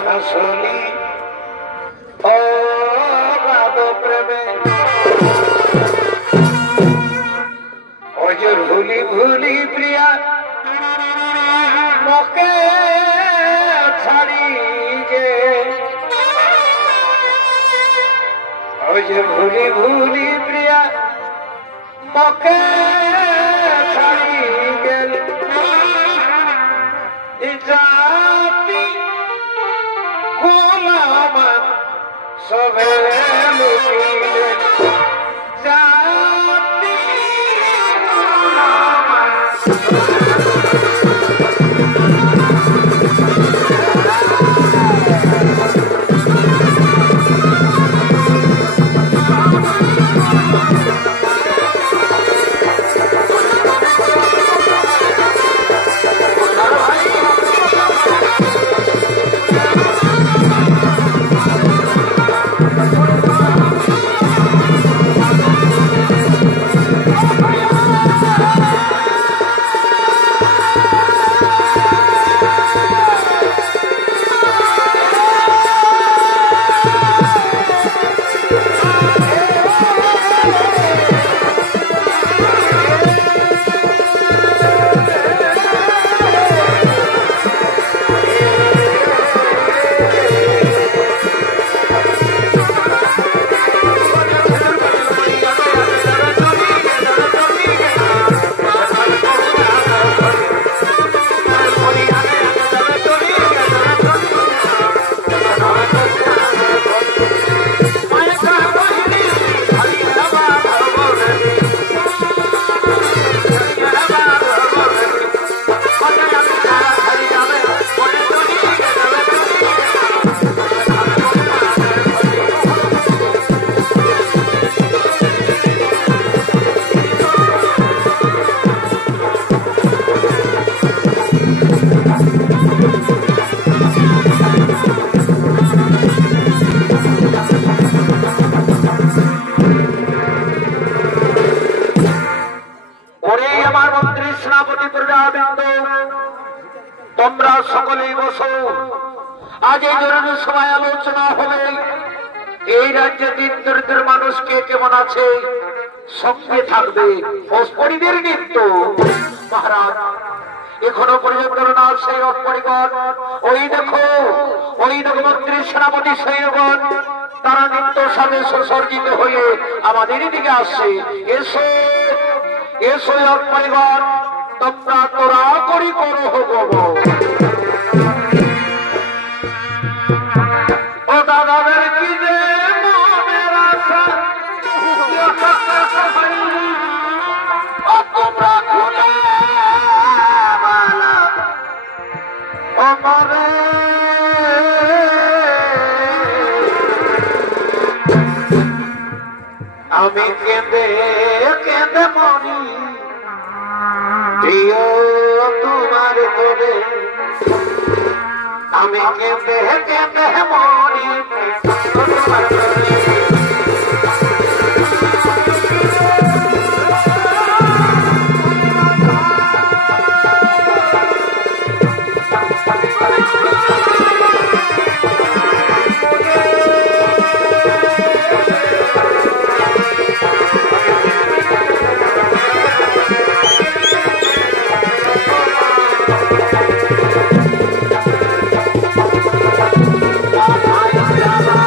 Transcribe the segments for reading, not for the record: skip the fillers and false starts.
ফাঁসলি ও রাধ প্রেমে অজর ভুলি ভুলি প্রিয়া মকে ছাড়ি গে অজর ভুলি ভুলি প্রিয়া মকে ছাড়ি গেল জাতি গোলাম সবে লুটিলে জাতি গোলাম তোমরা সকলেই বসো। আজ এই জরুরি সভায় আলোচনা হবে এই রাজ্যে দিন দরিদ্র মানুষ কে কেমন আছে, সঙ্গে থাকবে অস্পরিদের নৃত্য। মহারাজ এখনো পর্যন্ত না সেই অপরিগণ, ওই দেখো মন্ত্রী সেনাপতি সৈন্যগণ তারা নৃত্য সাথে সুসজ্জিত হয়ে আমাদের দিকে আসছে। এসো এসো অপরিগণ, তোমরা তোরা করি করো হোক। ও দাদাদের কি যে মনের আশা, ও তোমরা খুলে ও মরে আমি কেঁদে কেঁদে মরি প্রিয় তোমার করে, আমি কেঁদে কেঁদে মরি তোমার করে। Bye.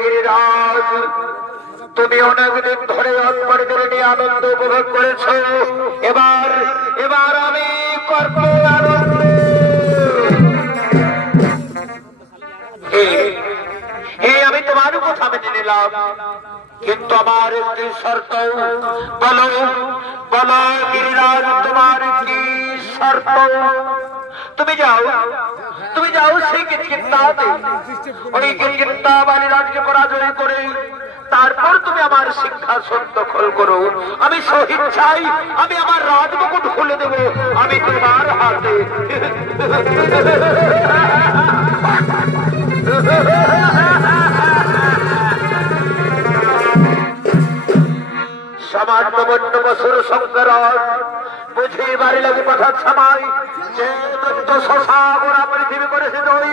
গিরিরাজ, তুমি অনেকদিন ধরে অন্তরদের নিয়ে আনন্দ উপভোগ করেছ, এবার এবার আমি করব আনন্দ। আমি তোমার কথা মেনে নিলাম, কিন্তু আমার একটি শর্ত। বলো বলো গিরিরাজ, তোমার কি শর্ত? তুমি যাও সেই কিৎকিন্দাতে, ওই কিৎকিন্দা বালিরাজকে পরাজয় করে তারপর তুমি আমার সিংহাসন দখল করো। আমি শহীদ চাই, আমি আমার রাজমুকুট খুলে দেব আমি তোমার হাতে। সমাজ নবন্য বছর সংকর বুঝে বাড়ি লাগে কথা ছামাই, যে শশা গোড়া পৃথিবী করেছে দই,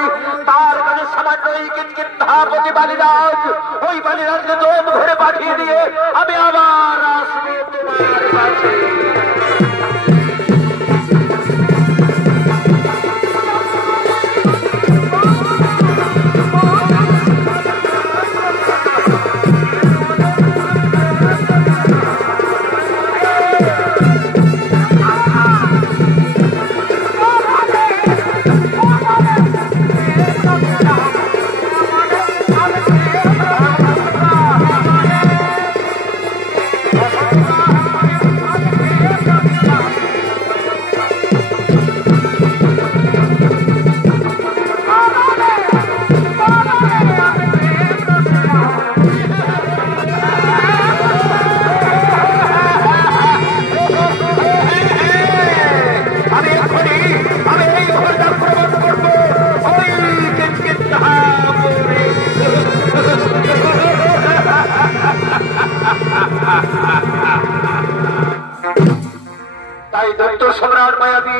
তার কাছে সমাজ নই কিৎকিন্ধাপতি বালিরাজ। ওই বালিরাজকে দোম ঘরে পাঠিয়ে দিয়ে আমি আবার আসবো তোমার কাছে। তাই দৈত্য সম্রাট মায়াবী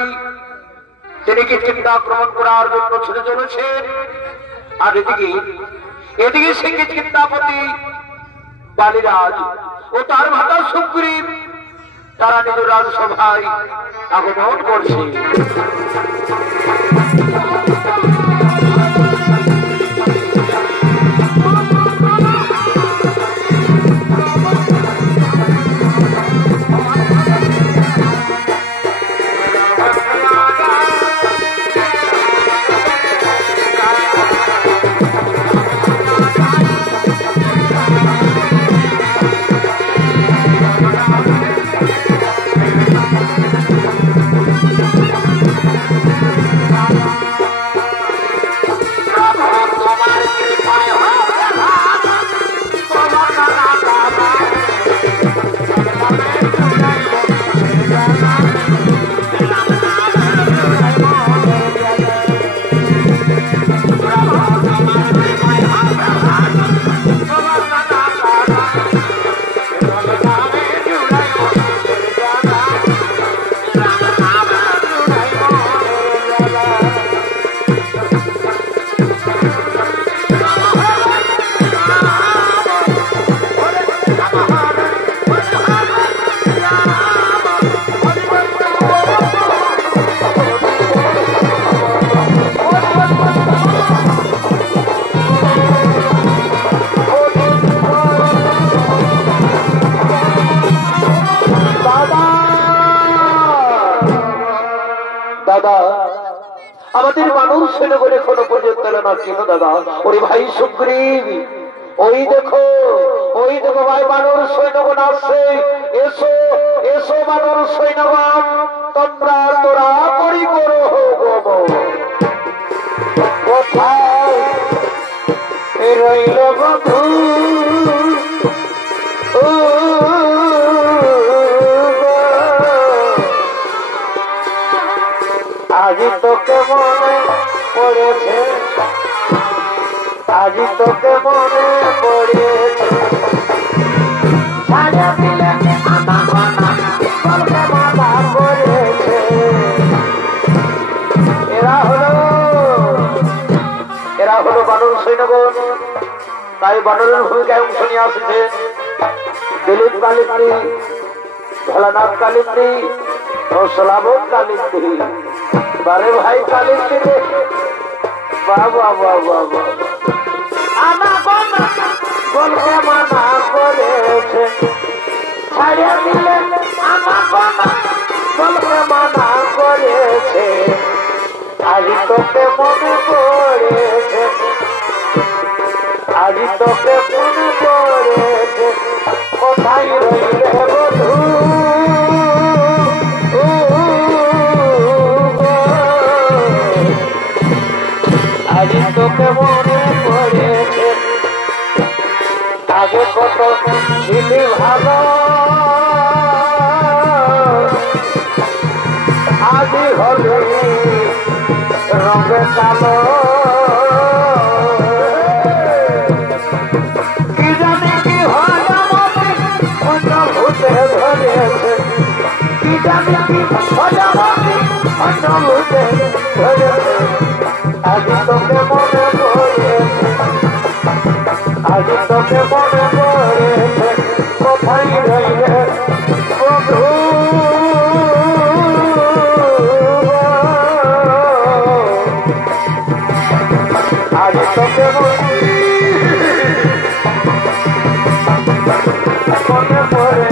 তিনি কিৎকিন্দা আক্রমণ করার জন্য ছুটে চলেছেন, আর এদিকে সে কিৎকিন্দাপতি বালিরাজ ও তার ভাতা সুগ্রীব তারা নিজ রাজসভায় আগমন করছে। দাদা আমাদের মানুষ সৈন্যগণ এখনো পর্যন্ত না ছিল দাদা। ওরে ভাই সুগ্রীব, ওই দেখো ভাই বানর সৈন্যগণ আসছে, এসো এসো বানর সৈন্যগণ, তোমরা তোরা করি করো কোথায় রইল বন্ধু? আজি তোকে মনে পড়েছে, আজি তোকে মনে পড়েছে, এরা হলো বানর সৈন্যগণ। তাই বানরের ভূমিকায় অংশ নিয়ে আসছে দিলীপ কালিন্দি, ভোলানাথ কালিন্দি ও শ্লাবক কালিন্দি। বারে ভাই কালিন্দি, বাবা বাবা বাবা বলকে মানা করেছে ছাড়িয়ে দিলে আমার বলকে মানা করেছে আজ তোকে মনে পড়েছে আজ তোকে মনে পড়েছে কোথায় রইলে বধূ আজ তোকে মনে পড়েছে আগে কত ছিলি ভালো আজি হলে রঙে কালো কি জানি কি হয় আমাকে অন্য ভূতে ধরেছে কি জানি কি হয় আমাকে অন্য ভূতে ধরেছে আজ তোকে মনে পড়েছে আজ তোকে মনে পড়েছে কোথায় রইলে বন্ধু আজ তোকে মনে পড়ে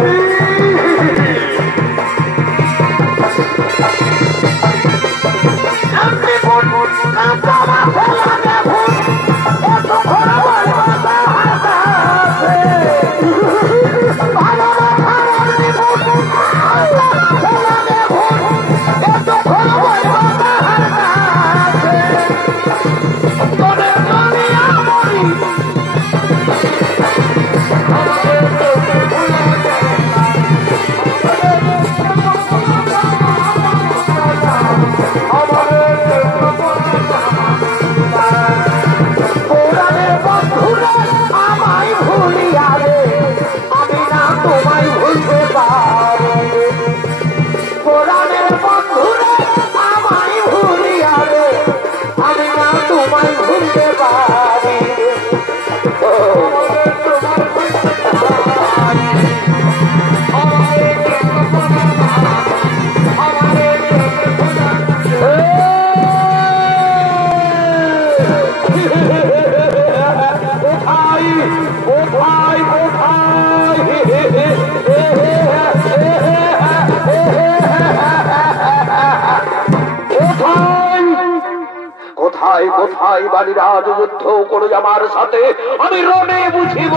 কোথায় বালিরাজ যুদ্ধ করে আমার সাথে আমি রণে বুঝিব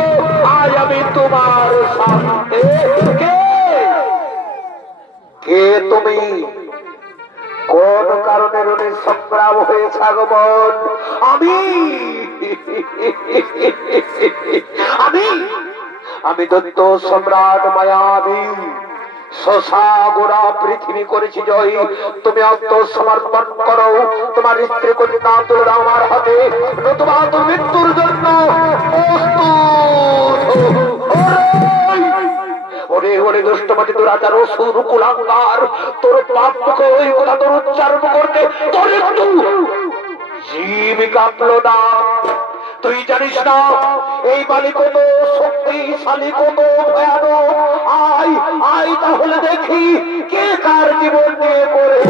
আজ আমি তোমার সাথে কে তুমি কোন কারণে রণে সংগ্রাম হয়েছে আগমন আমি আমি দৈত্য সম্রাট মায়াবী শশা গোড়া পৃথিবী করেছি জয় তুমি আত্মসমর্পণ করো তোমার স্ত্রী কন্যা তুলে দাও আমার হাতে নতুবা তুমি মৃত্যুর জন্য ওরে ওরে দুষ্টমতি দুরাচার অসুর কুলাঙ্গার তোর পাপ মুখে ওই কথা তোর উচ্চারণ করতে তোর একটু জীব কাঁপলো না তুই জানিস না এই বালি কত শক্তিশালী কত ভয়ানক আয় আয় তাহলে দেখি কে কার জীবন নিয়ে পড়ে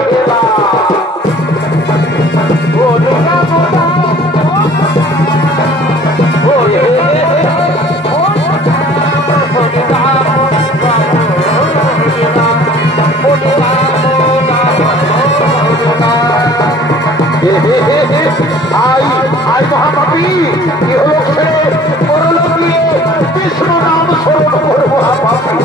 আয় আয় মহাপাপী কি হলো ছেড়ে পরলোক দিয়ে বিষ্ণু নাম স্মরণ করে মহাপাপী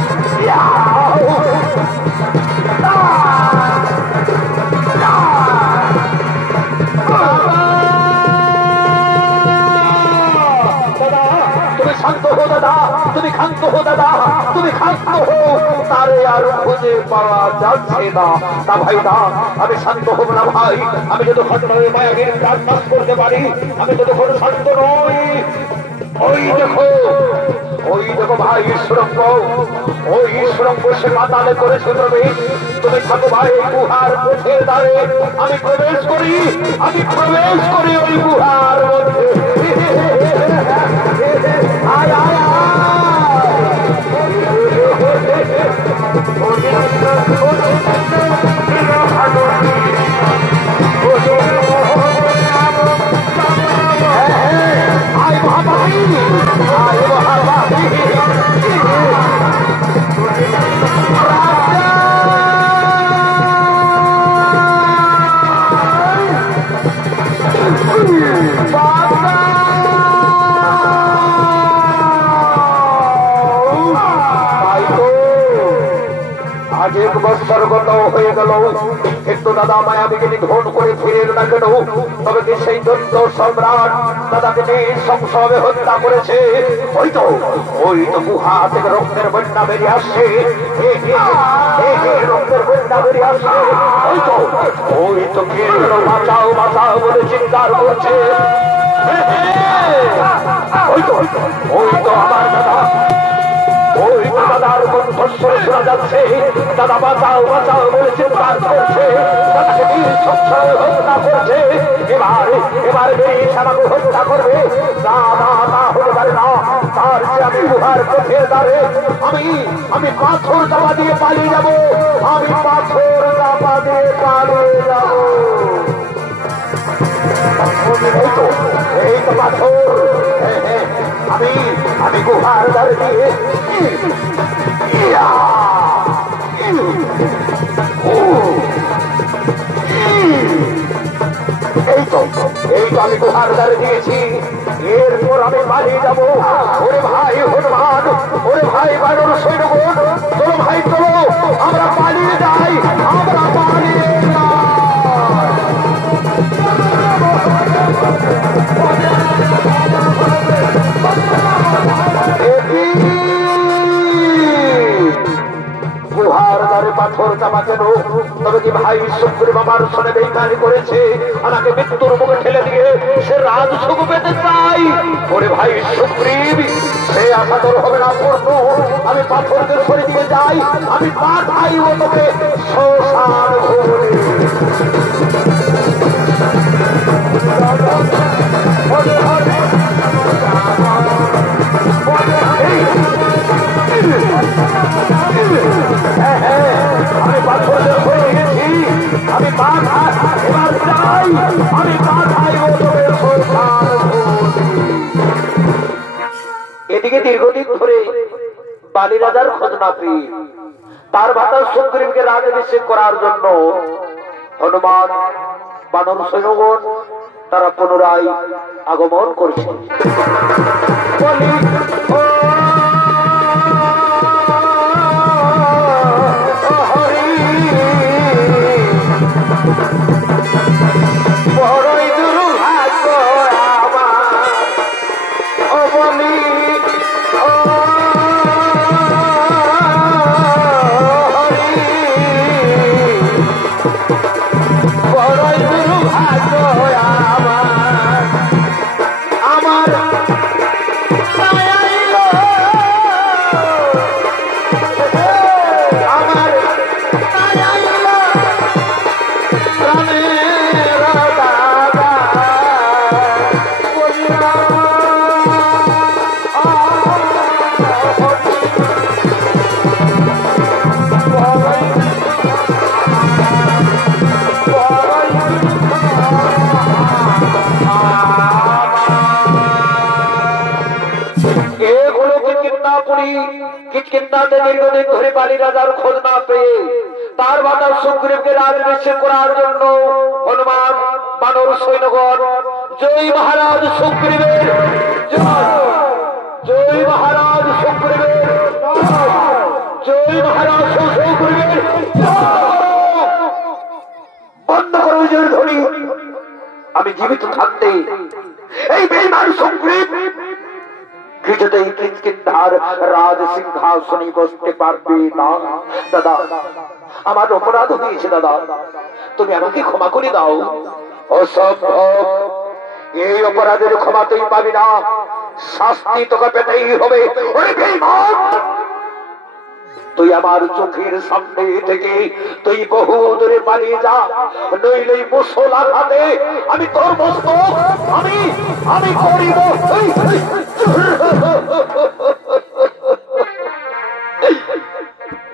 শান্ত হো দাদা তুমি ক্ষান্ত হো দাদা তুমি ক্ষান্ত হো তারে আর খুঁজে পাওয়া যাচ্ছে না না ভাই না আমি শান্ত হব না ভাই আমি যতক্ষণ নয় মায়াবীর প্রাণ নাশ করতে পারি আমি যতক্ষণ শান্ত নই ওই দেখো ভাই সুরঙ্গ ওই সুরঙ্গ সে পাতালে করেছে প্রবেশ তুমি থাকো ভাই গুহার পথের দ্বারে আমি প্রবেশ করি ওই গুহার মধ্যে আয় আয় আয় মহাপাপী আয় বৎসর গত হয়ে গেল, একটু দাদা মায়াবীকে নিধন করে ফিরে না কেন? তবে কি সেই দৈত্য সম্রাট দাদাকে নৃশংসভাবে হত্যা করেছে? ওই তো গুহা থেকে রক্তের বন্যা বেরিয়ে আসছে, রক্তের বন্যা বেরিয়ে আসছে। ওই তো কে বাঁচাও বাঁচাও বলে চিৎকার করছে। ওই তো আমার দাদা, ওই তো দাদার কণ্ঠস্বরে শোনা যাচ্ছে, দাদা বাঁচাও বাঁচাও বলে চিৎকার করছে, দাদাকে নৃশংসভাবে হত্যা করছে। এবার বেরিয়ে আমাকে হত্যা করবে? না না না, হতে পারে না। তার যে আমি গুহার পথে দাঁড়ে আমি পাথর চাপা দিয়ে পালিয়ে যাবো, আমি পাথর চাপা দিয়ে পালিয়ে যাবো। এই তো পাথর, আমি গুহার দ্বারে দিয়ে এই তো আমি গুহার দ্বারে দিয়েছি, এরপর আমি পালিয়ে যাবো। ওরে ভাই হনুমান, ওরে ভাই বানর সৈন্যগণ, চলো ভাই চলো, আমরা পালিয়ে যাই, আমরা পালিয়ে গুহার দ্বারে পাথর চাপা কেন? তবে কি ভাই সুগ্রীব আমার শোনে বেইমানি করেছে, আমাকে মৃত্যুর মুখে ঠেলে দিয়ে সে রাজ সুখ পেতে চাই। ওরে ভাই সুগ্রীব, সে আশা তোর হবে না পূর্ণ। আমি পাথরকে সরে দিয়ে যাই, আমি পাঠাইব তোকে শ্মশান ভূমি। আমি পাথরকে সরে গেছি, আমি এবার যাই, আমি পাঠাইব তোকে শ্মশান ভূমি। এদিকে দীর্ঘদিন ধরে বালি রাজার খোঁজনা পেয়ে তার ভাতা সুগ্রীবকে রাজাভিষেক করার জন্য হনুমান বানর সৈন্যগণ তারা পুনরায় আগমন করছে। বড়ই দুর্ভাগ্য আমার, ও বলি বড়ই দুর্ভাগ্য আমার, আমার দীর্ঘদিন ধরে বালি রাজার খোঁজ না পেয়ে তার ভাতা সুগ্রীবকে রাজাভিষেক করার জন্য হনুমান বানর সৈন্যগণ জয় মহারাজ সুগ্রীবের জয় মহারাজ সুগ্রীবের জয় মহারাজ সুগ্রীবের বন্ধ করো জোর ধরি। আমি জীবিত থাকতে এই বেঈমান সুগ্রীব কিছুতেই কিষ্কিন্ধার রাজ সিংহাসনে বসতে পারবে না। দাদা আমার অপরাধ হয়েছে, দাদা তুমি আমাকে ক্ষমা করে দাও। অসম্ভব, এই অপরাধের ক্ষমা তুই পাবি না, শাস্তি তোকে পেতেই হবে। ওরে বেঈমান, তুই আমার চোখের সামনে থেকে তুই বহু দূরে পালিয়ে যা, নইলে মুসল আঘাতে আমি তোর মস্তক আমি করিব।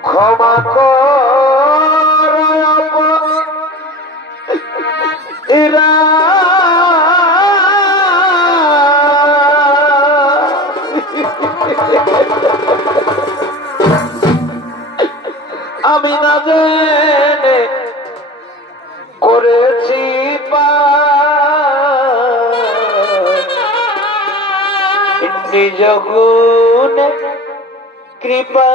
ক্ষমা কর এরা আমি না জেনে করেছি নিজ গুণে কৃপা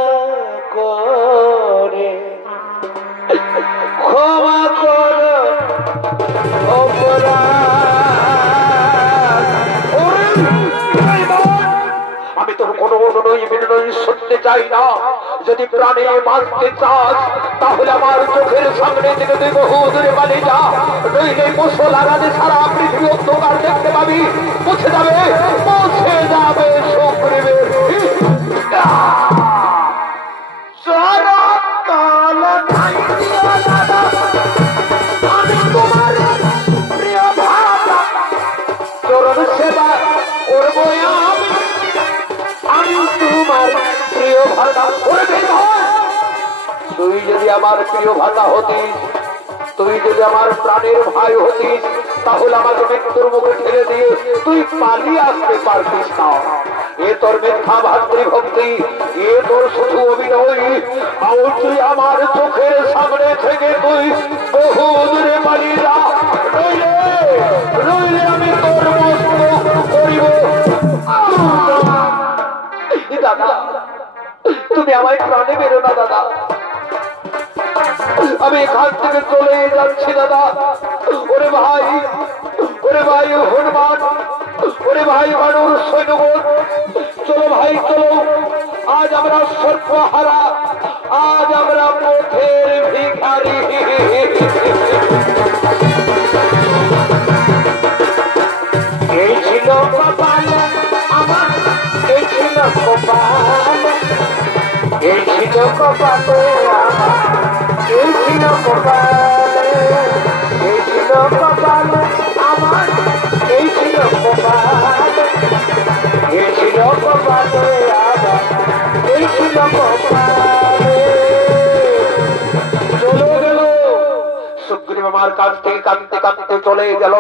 করে ক্ষমা করো আমি তোর কোনো অনুনয় বিনয় শুনতে চাই না। যদি প্রাণে বাঁচতে চাস তাহলে আমার চোখের সামনে থেকে তুই বহু দূরে পালিয়ে যা, নইলে মুসল আগাতে সারা পৃথিবী অন্ধকার দেখতে পাবি। মুছে যাবে সুগ্রীবের আমি তোমার প্রিয় ভাতা চরণ সেবা করবো আমি তোমার প্রিয় ভাতা করবে। তুই যদি আমার প্রিয় ভাতা হতিস, তুই যদি আমার প্রাণের ভাই হতিস, তাহলে আমাকে মৃত্যুর মুখে ঠেলে দিয়ে তুই পালিয়ে আসতে পারতিস না। এ তোর মিথ্যা ভাতৃভক্তি, এ তোর শুধু অভিনয়। তুই আমার চোখের সামনে থেকে তুই বহু দূরে পালিয়ে যা, নইলে আমি তোর মস্তক করিব। দাদা তুমি আমায় প্রাণে বেরো না দাদা, আমি এখান থেকে চলে যাচ্ছি দাদা। ওরে ভাই হনুমান, ওরে ভাই মানুষ সৈন্যগণ, চলো ভাই চলো। আজ আমরা সর্বহারা, আজ আমরা পথের ভিখারি। এই ছিল কপাল আমার, এই ছিল কপাল, এই ছিল কপালে আমার, এই ছিল কপালে, এই ছিল কপালে আমার, এই ছিল কপালে, এই ছিল কপালে আমার, এই ছিল কপালে। চলে গেল সুগ্রীব আমার কাছ থেকে কাঁদতে কাঁদতে চলে গেল।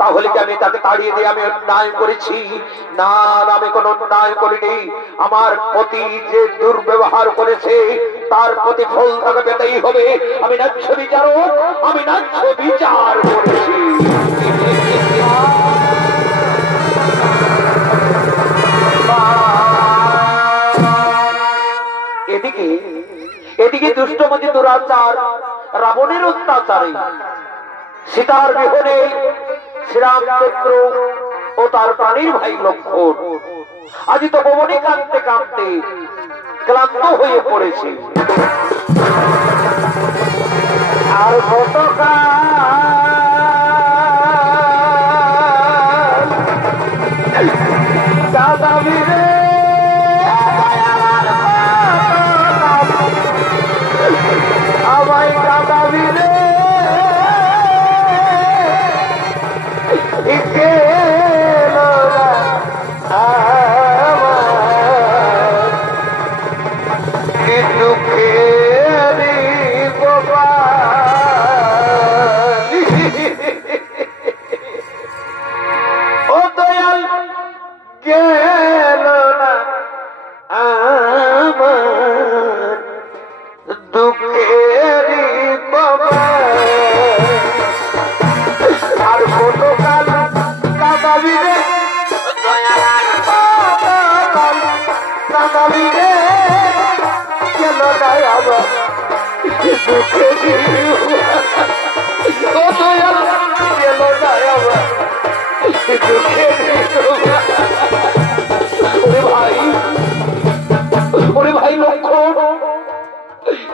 তাহলে কি আমি তাকে তাড়িয়ে দিয়ে আমি অন্যায় করেছি? না, আমি কোন অন্যায় করিনি। আমার প্রতি যে দুর্ব্যবহার করেছে তার প্রতিফল তাকে পেতেই হবে। আমি ন্যায্য বিচারক, আমি ন্যায্য বিচার করেছি। এদিকে দুষ্টমতি দুরাচার, রাবণের অত্যাচারে, সীতার বিহনে শ্রীরামচন্দ্র ও তার প্রাণীর ভাই লক্ষ্মণ আজ তো ভবনে কাঁদতে কাঁদতে ক্লান্ত হয়ে পড়েছে। আর গতকাল দাদা বীরে আমায় দাদা বীরে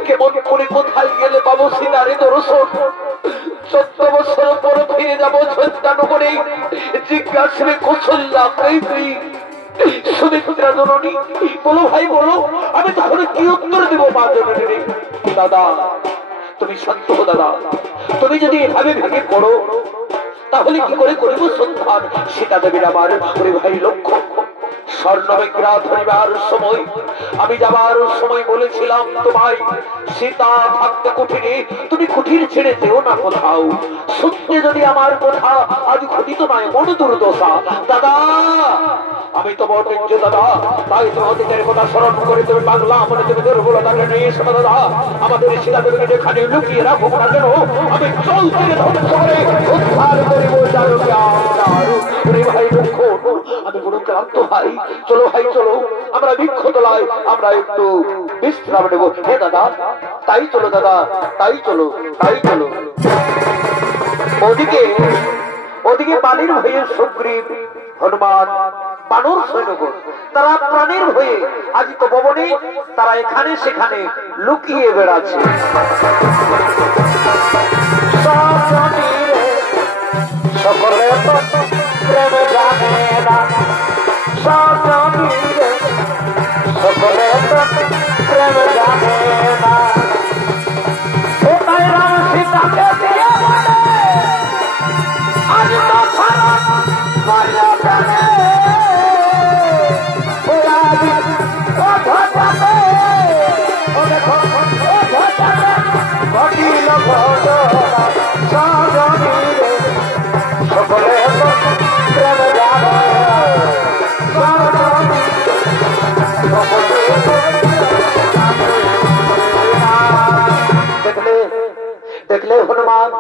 কেমন করে কোথায় গেলে পাবো সীতারে দর্শন? 14 বছর পর ফিরে যাবো ছদ্মানগরে। জিজ্ঞাসা কৌশল্যা তুই সুমিত্রা জননী, বলো ভাই বলো, আমি তাহলে কি উত্তর দেব মা জননী? দাদা তুমি শান্ত হো দাদা, তুমি যদি এভাবে ভেঙে পড়ো তাহলে কি করে করিব সন্ধান? সীতা দেবীর আমার ওরে ভাই লক্ষ্য স্বর্ণবিগ্রহ ধরিবার সময়, আমি যাবার সময় বলেছিলাম তোমায়, সীতা থাকতে কুঠিরে, তুমি কুঠির ছেড়ে যেও না কোথাও। সত্যি যদি আমার কথা আজ ঘটিত নয়, বড় দুর্দশা দাদা। আমি তো বড় দাদা, তাই তো অতীতের কথা স্মরণ করে তুমি বাংলা মনে তুমি দুর্বলতাকে নিয়ে এসো দাদা। আমাদের সীতা দেবীকে যেখানে লুকিয়ে রাখো না কেন, আমি চলতে ধ্বংস করে উদ্ধার করিব জানো ভাই লক্ষ্য। আমি বড় ক্লান্ত ভাই। চলো ভাই চলো, আমরা বৃক্ষতলায় আমরা একটু বিশ্রাম নেব। হে দাদা, তাই চলো দাদা, তাই চলো, তাই চলো। ওদিকে ওদিকে বালির ভয়ে সুগ্রীব, হনুমান, বানর সৈন্যগণ তারা প্রাণের ভয়ে আজিত ভবনে তারা এখানে সেখানে লুকিয়ে বেড়াচ্ছে। সকলে তো প্রেম জানে না, সকলে তো প্রেম জানে না। রাম সীতাকে দিয়ে বলে আজ তো সারা মায়া জানে ঘটিল ঘটনা সজনীরে সকলে প্রেম জানে। দেখলে হনুমান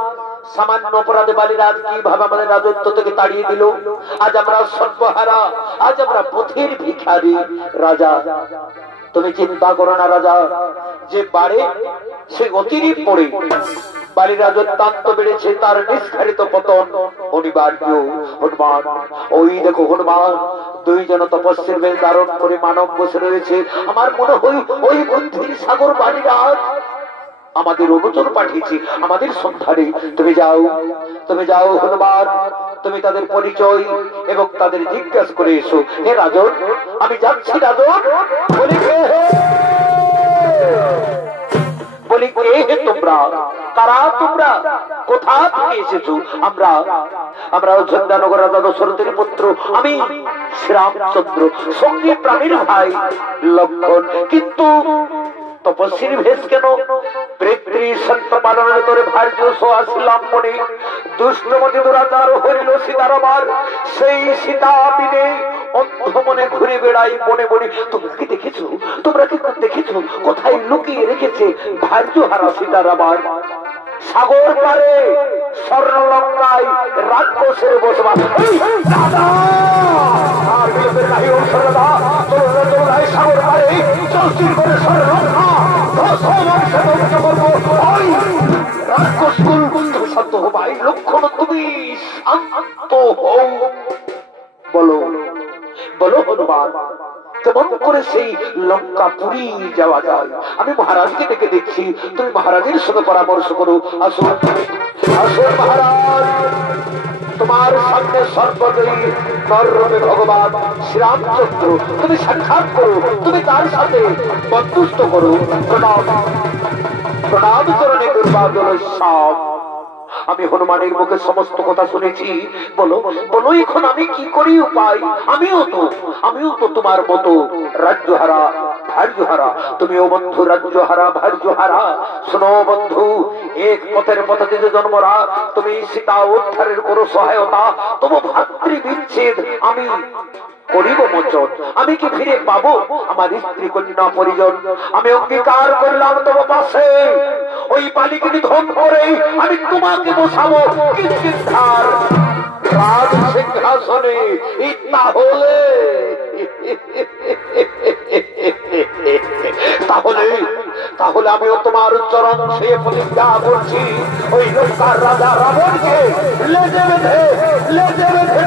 সামান্য অপরাধে বালিরাজ কিভাবে আমাদের রাজত্ব থেকে তাড়িয়ে দিল। আজ আমরা সর্বহারা, আজ আমরা পথের ভিখারি। রাজা তুমি চিন্তা করো না রাজা, যে বাড়ে সে অতিরিক্ত পড়ে বালির রাজত্বান্ত বেড়েছে, তার নিষ্কারিত পতন অনিবার্য। হনুমান, ওই দেখো হনুমান, দুইজন তপস্বীর বেশ ধারণ করে মানব বসে রয়েছে। আমার মনে হয় ওই বুদ্ধির সাগর বালিরাজ আমাদের অনুচর পাঠিয়েছে আমাদের সন্ধানে। তুমি যাও, তুমি যাও হনুমান, তুমি তাদের পরিচয় এবং তাদের জিজ্ঞাসা করে এসো। হে রাজন, আমি যাচ্ছি রাজন। বলি কে হে তোমরা, কারা তোমরা, কোথা থেকে এসেছো? আমরা অযোধ্যানগর রাজা দশরথের পুত্র, আমি শ্রীরামচন্দ্র, সঙ্গে প্রাণীর ভাই লক্ষণ। কিন্তু তপস্বীর ভেষ কেন? পিতৃ সত্য পালনের তোরে ভার্য আসিলাম মনে, দুষ্টমতি দুরাচার হইল সীতার আমার, সেই সীতা বিনে অন্ধ মনে ঘুরে বেড়াই বনে বনে। তোমরা কি দেখেছো, তোমরা কি দেখেছো কোথায় লুকিয়ে রেখেছে ভার্য হারা সীতার আমার? সাগর পারে স্বর্ণলঙ্কায় রাক্ষসের বসবাস। সাগর পারে চলচির করে স্বর্ণলঙ্কা লক্ষণ, তুমি শান্ত হও। বলো বলো হনুমান, কেমন করে সেই লঙ্কা পুরী যাওয়া যায়? আমি মহারাজকে ডেকে দেখছি, তুমি মহারাজের সাথে পরামর্শ করো। আসুন আসুন মহারাজ, তোমার সামনে সর্বজয়ী নররূপে ভগবান শ্রীরামচন্দ্র, তুমি সাক্ষাৎ করো, তুমি তার সাথে বন্ধুত্ব করো। প্রণাম প্রণাম চরণে দুর্বাদল সব। আমি হনুমানের মুখে সমস্ত কথা শুনেছি। বলো বলো এখন আমি কি করি উপায়? আমিও তো তোমার মতো রাজ্যহারা ভার্যহারা। তুমিও বন্ধু রাজ্যহারা ভার্যহারা। শোনো বন্ধু, এক পথের পথে জন্মরা, তুমি সীতা উদ্ধারের করো সহায়তা। তবু ভাতৃ বিচ্ছেদ আমি করিব মোচন। আমি কি ফিরে পাবো আমার স্ত্রী কন্যা পরিজন? আমি অঙ্গীকার করলাম তোমার পাশে, ওই বালিকে নিধন করে আমি তোমাকে বসাবো কিষ্কিন্ধার রাজ সিংহাসনে। তাহলে তাহলে তাহলে আমিও তোমার চরণ সে প্রতিজ্ঞা করছি, ওই লঙ্কার রাজা রাবণকে লেজে বেঁধে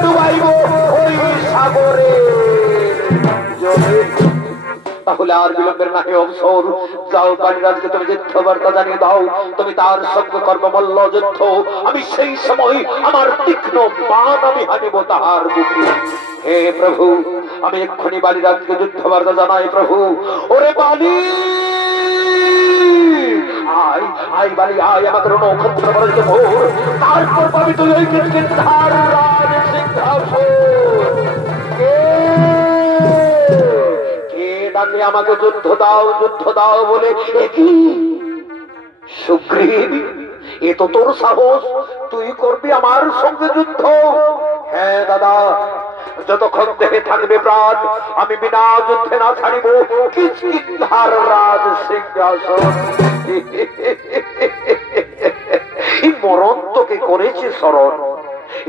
ডুবাইব ওই সাগরে। তাহলে আর বিলম্বের নাহি অবসর। যাও বালিরাজকে তুমি যুদ্ধ বার্তা জানিয়ে দাও, তুমি তার সঙ্গে কর্মমল্ল যুদ্ধ। আমি সেই সময় আমার তীক্ষ্ণ বাণ আমি হানিব তাহার বুকে। হে প্রভু, আমি এক্ষুনি বালিরাজকে যুদ্ধ বার্তা জানাই। প্রভু, ওরে বালি আয় আয়, বালি আয়, আমাদের নক্ষত্র বলতে ভোর, তারপর পাবি তুই ওই কিষ্কিন্ধার রাজ সিংহাসন। ডাকে আমাকে যুদ্ধ দাও বলে। একই সুগ্রীব, এ তো তোর সাহস, তুই করবি আমার সঙ্গে যুদ্ধ? হ্যাঁ দাদা, যতক্ষণ দেহে থাকবে প্রাণ আমি বিনা যুদ্ধে না ছাড়িব কিষ্কিন্ধার রাজ সিংহাসন। মরণ তোকে করেছে স্মরণ,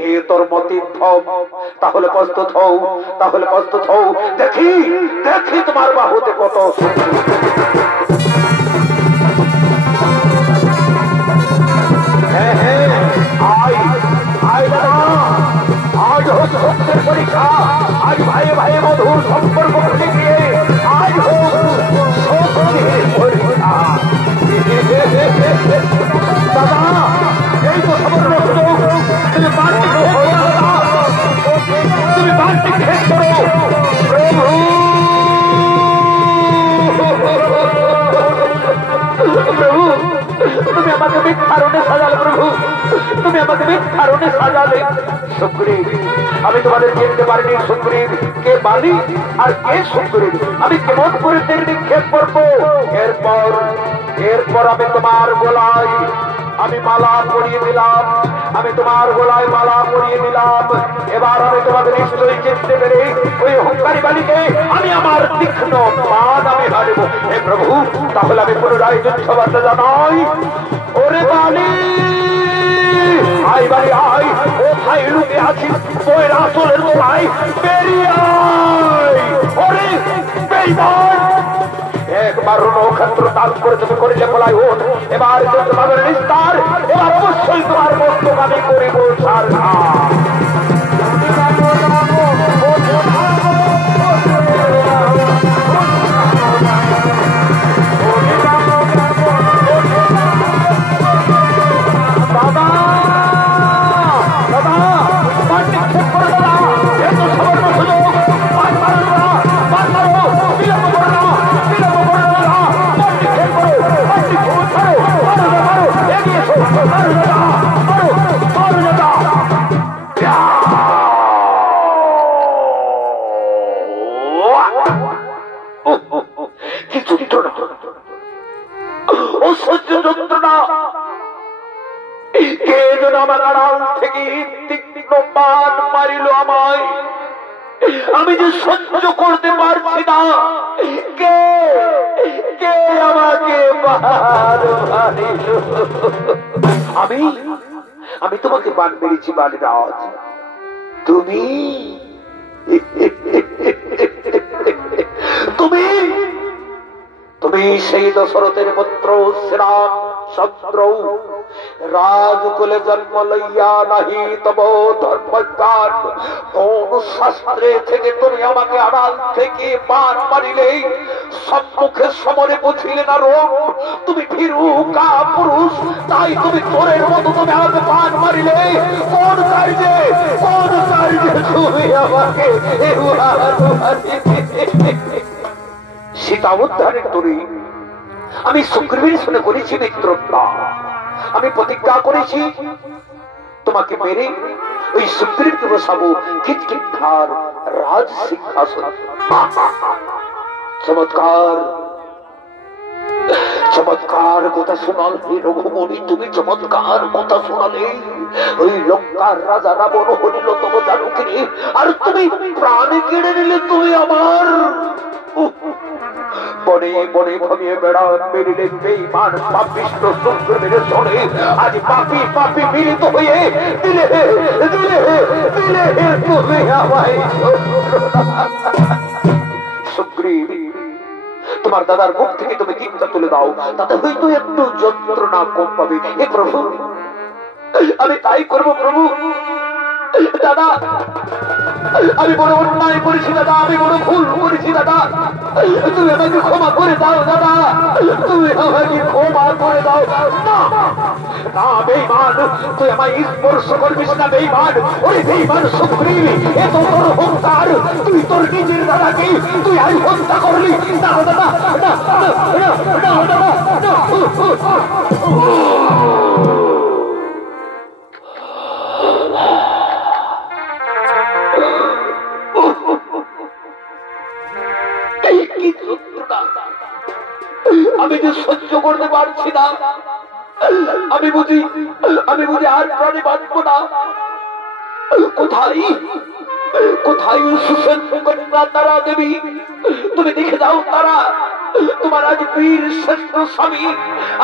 এ তোর মতিভ্রম। তাহলে প্রস্তুত হও, তাহলে প্রস্তুত হও। দেখি দেখি তোমার বাহুতে কত পরীক্ষা। আজ ভাইয়ে ভাইয়ে মধুর সম্পর্ক খুলে গিয়ে আজ হোক পরীক্ষা। দাদা এই তো সামান্য সুযোগ, তুমি বাড়তি শেষ করো। প্রভু প্রভু তুমি আমাকে মিথ্যারণে সাজালে, প্রভু তুমি আমাকে মিথ্যারণে সাজালে। সুগ্রীব আমি তোমাদের চিনতে পারিনি। সুগ্রীব কে বালি আর কে সুগ্রীব আমি কেমন করে তীর নিক্ষেপ করবো? এরপর আমি তোমার গলায় আমি মালা পরিয়ে দিলাম, আমি তোমার গলায় মালা পরিয়ে দিলাম। এবার আমি তোমাদের নিশ্চয়ই চিনতে পেরে ওই হুঙ্কারি বালিকে আমি আমার তীক্ষ্ণ মান আমি হারিব। হে প্রভু তাহলে আমি পুনরায় যুদ্ধবার্তা জানাই। ওরে বালি আই বালি আই, ও ভাই লুকে আছিস বইয়ের আসলের গোলায় বেরিয়ে আয়। ওরে বেঈমান একবার নক্ষত্র তাল করে তুমি করিলে বলাই ওঠ। এবার তোমাদের নিস্তার, এবার অবশ্যই তোমার মস্তক আমি করিব সারনা। আমি যে সহ্য করতে পারছি না, কে কে আমাকে আমি আমি তোমাকে বান মেরেছি বালিরাজ। তুমি তুমি তুমি সেই দশরথের পুত্র শ্রীরাম শত্রু। রাজকুলে জন্ম লইয়া নাহি তব ধর্মজ্ঞান। কোন শাস্ত্রে থেকে তুমি আমাকে আড়াল থেকে বান মারিলে সম্মুখে সমরে বুঝিলে না রোম? তুমি ভীরু কা পুরুষ, তাই তুমি চোরের মতো তুমি আমাকে বান মারিলে। কোন কার্যে তুমি আমাকে সীতা উদ্ধারের তরি আমি সুগ্রীবের শুনে করেছি মিত্রতা। আমি প্রতিজ্ঞা করেছি তোমাকে মেরে ওই সুগ্রীবকে বসাবো কিৎকিন্ধার রাজ সিংহাসন। চমৎকার চমৎকার কথা শোনালে রঘুমণি, তুমি চমৎকার কথা শোনালে। ওই লঙ্কার রাজা রাবণ হরিল তব জানুকে, আর তুমি প্রাণে কেড়ে নিলে তুমি আমার। বনে বনে ঘুমিয়ে বেড়ান বেরিলে বেঈমান পাপিষ্ঠ সুগ্রীবের শোনে। আজ পাপি পাপি মিলিত হয়ে দিলে দিলে দিলে তুমি আমায়। সুগ্রীব তোমার দাদার মুখ থেকে তুমি তীরটা তুলে দাও, তাতে হয়তো একটু যন্ত্রণা কম পাবে। হে প্রভু আমি তাই করবো প্রভু। দাদা আমি বড় অন্যায় করেছি দাদা, আমি বড় ভুল করেছি দাদা, তুমি আমাকে ক্ষমা করে দাও দাদা, তুমি আমাকে ক্ষমা করে দাও। না বেঈমান, তুই আমায় স্পর্শ করবিস না বেঈমান। ওরে বেঈমান সুগ্রীব, এত বড় অহংকার, তুই তোর নিজের দাদাকে তুই আই হত্যা করলি। না দাদা না না না না দাদা। আমি যে সহ্য করতে পারছি না, আমি বুঝি আর প্রাণে বাঁচবো না। কোথায় কোথায় সুসেন কন্যা তারা দেবী? তুমি দেখে দাও তারা, তোমার আজ বীর শ্রেষ্ঠ স্বামী,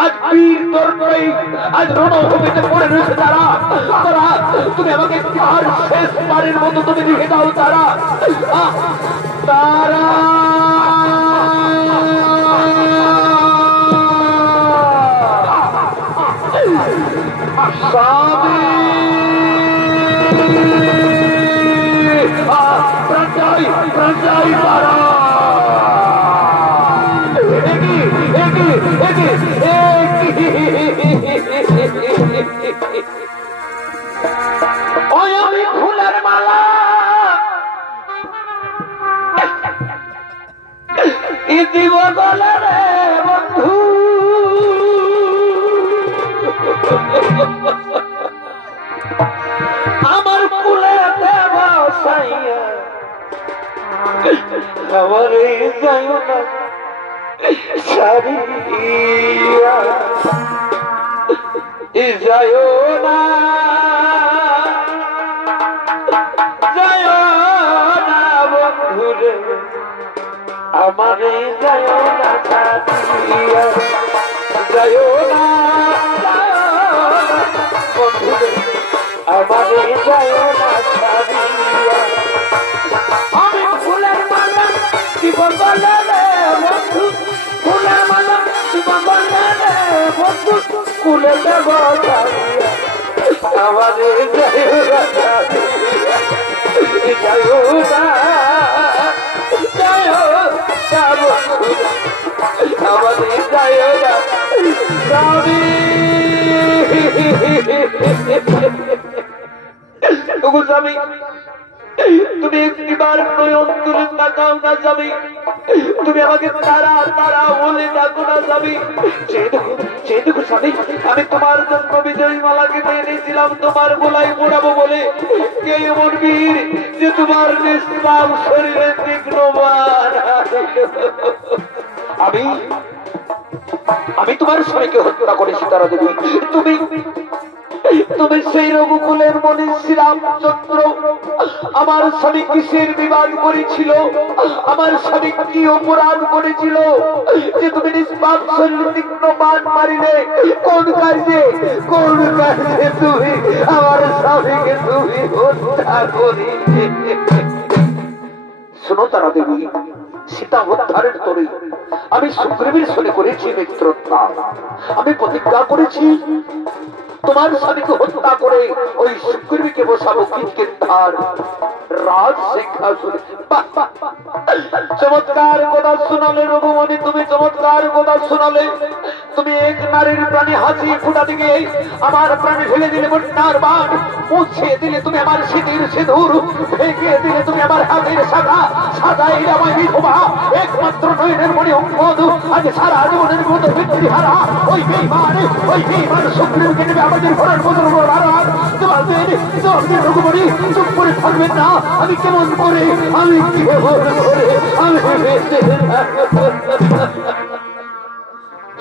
আজ বীর দর্পে, আজ রণভূমিতে পড়ে রয়েছে তারা। তারা তুমি আমাকে একবার শেষবারের মতো তুমি দেখে দাও তারা। তারা আমি ফুলের মালা দিব গলে রে বন্ধু, আমার ফুলে দেব সাইয়া, আমার যায় না সারিয়া, যায় না বন্ধুরে, আমারে যায় না সারিয়া, যায় না বন্ধুরে, আমারে যায় না সারিয়া। আমি ফুলের মালা দিব গলে রে বন্ধু, ফুলের মালা দিব গলে রে বন্ধু, ফুলে দেব সারিয়া, আমারে যায় না সারিয়া, যায় না আমারে যায় না স্বামী। স্বামী তুমি একটিবার নয়ন তুলে তাকাও না স্বামী, তুমি আমাকে তারা তারা বলে ডাকো না স্বামী। সেই দেখো স্বামী, আমি তোমার জন্য বিজয়ী মালাকে এনেছিলাম তোমার গোলায় মোড়াবো বলে। কে এমন বীর যে তোমার নিষ্পাপ শরীরে তীক্ষ্ণবাণ? আমি তোমার স্বামীকে হত্যা করেছি তারা দেবী। তুমি তুমি সেই রঘুকুলের মনে শ্রীরামচন্দ্র আমার স্বামী কিসের বিবাদ করেছিল, আমার স্বামী কি অপরাধ করেছিল যে তুমি নিষ্পাপ শরীরে তীক্ষ্ণ বাণ মারিলে? কোন কাজে তুমি আমার স্বামীকে তুমি হত্যা করিলে? শোনো তারা দেবী, সীতা উদ্ধারের তরে আমি সুগ্রীবের সঙ্গে করেছি মিত্রতা। আমি প্রতিজ্ঞা করেছি তোমার স্বামীকে হত্যা করে ওই সুগ্রীবকে বসাবো কিষ্কিন্ধার রাজ সিংহাসনে। চমৎকার কথা শোনালে রঘুমণি, তুমি চমৎকার কথা শোনালে। তুমি এক নারীর প্রাণী হাসি ফুটা দিকে আমার প্রাণী ফেলে দিলে, বন্যার বাণ মুছিয়ে দিলে, তুমি আমার শীতের সিঁদুর ভেঙে দিলে, তুমি আমার হাতের শাখা সাজাইলে আমায় বিধবা। একমাত্র নয়নের মনে অঙ্গদ আজ সারা জীবনের মতো বৃত্তি হারা ওই বেঈমান সুগ্রীবকে নেবে আমাদের ঘরের মতো রঘুমণি চুপ করে থাকবেন না। আমি কেমন করে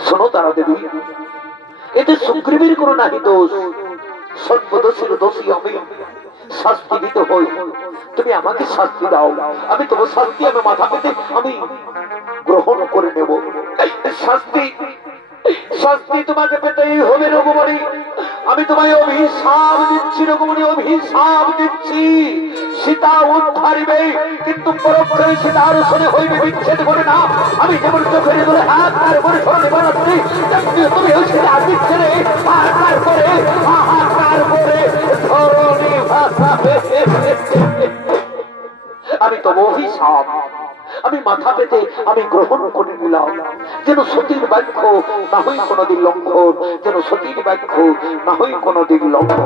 শোনো তারা দেবী, এতে সুগ্রীবের কোনো নাহি দোষ, সর্বদোষের দোষী আমি, শাস্তি দিতে হই। তুমি আমাকে শাস্তি দাও, আমি তোমার শাস্তি আমি মাথা পেতে আমি গ্রহণ করে নেব। শাস্তি তোমাকে পেতেই হবে রঘুমণি। আমি তোমায় অভিশাপ দিচ্ছি রঘুমণি, অভিশাপ দিচ্ছি। সীতা উদ্ধারিবে, কিন্তু পরক্ষণে সীতার সনে হইবে বিচ্ছেদ করে না। আমি যেমন চোখের ধরে হাত তার পরে স্মরণে বানাচ্ছি, তুমি ওই সীতা বিচ্ছেদে হাহাকার করে ধরণী ভাসাবে। আমি তো অভিশাপ আমি মাথা পেতে আমি গ্রহণ করে নিলাম, যেন সতীর বাক্য না হই কোনদিন লঙ্ঘন, যেন সতীর বাক্য না হই কোনদিন লঙ্ঘন।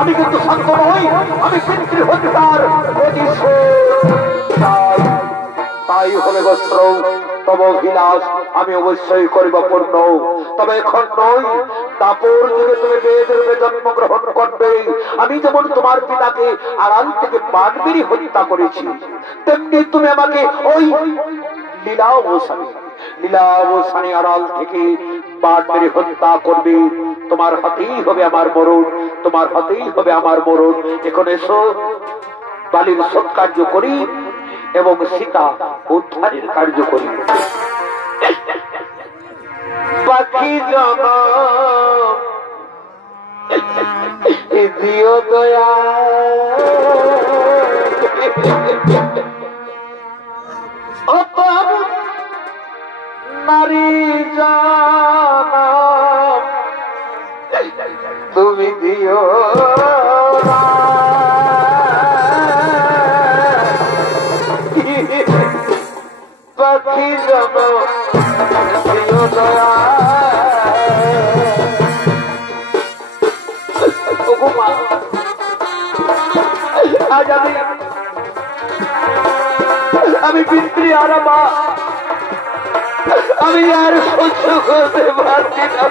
আমি কিন্তু শান্ত নই, আমি পিতৃ হত্যার তাই হলে বস্ত্র তব অভিলাষ আমি অবশ্যই করিব পূর্ণ। তবে এখন নয়, তারপর যুগে তুমি বেদ রূপে জন্মগ্রহণ করবে। আমি যেমন তোমার পিতাকে আড়াল থেকে বান মেরে হত্যা করেছি, তেমনি তুমি আমাকে ওই লীলাবসানী আড়াল থেকে বাদ মেরে হত্যা করবে, তোমার হাতেই হবে আমার মরণ, তোমার হাতেই হবে আমার মরণ। এখন এসো বালির সৎকার্য করি এবং সীতা উদ্ধারের কার্য করি। পাখি জনম দিও দয়া, নারী জনম তুমি দিও পাখি জনম দিও দয়া। আজ আমি পিতৃ আর মা, আমি আর সহ্য করতে পারছি না।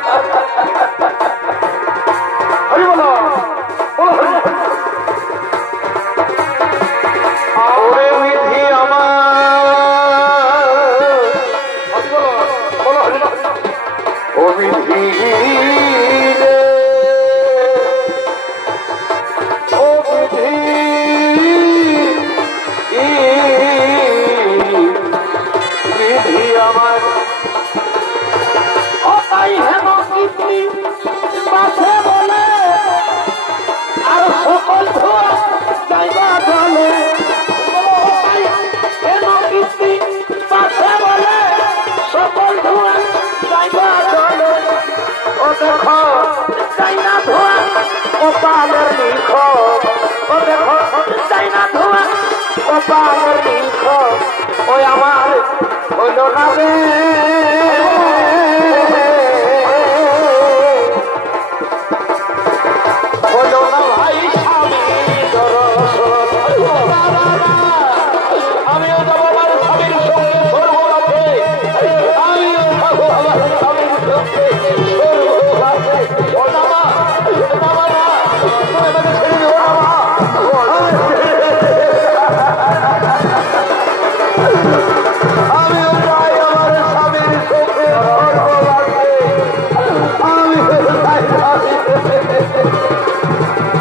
হরি বলো, ওরে বিধি আমার, ও বিধি কপালের লিখ, ও দেখো চাই না ধোয়া কপালের লিখ, ওই আমার হইল না রে হইল না ভাই স্বামী দর্শন। আমিও যাবো আমার স্বামীর সঙ্গে স্বর্গলাভে, আমিও যাবো আমার স্বামীর সঙ্গে স্বর্গলাভে। ও নামা নামা না, তুমি আমাকে ছেড়ে দিও নামা। আমিও যাই আমার স্বামীর সঙ্গে স্বর্গলাভে, আমিও যাই।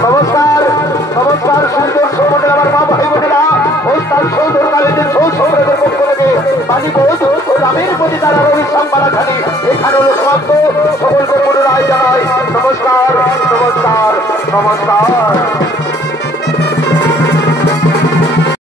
নমস্কার নমস্কার সুন্দর সৌমনের আমার মা ভাই বোনেরা, ওই তার সৌন্দর কালীদের সৌসম্রাটের পক্ষ থেকে বাণীবোধ ও রামের প্রতি তারা অভিশাপ মারাখানি এখানে হলো সমাপ্ত। সকলকে পুনরায় জানাই নমস্কার নমস্কার নমস্কার।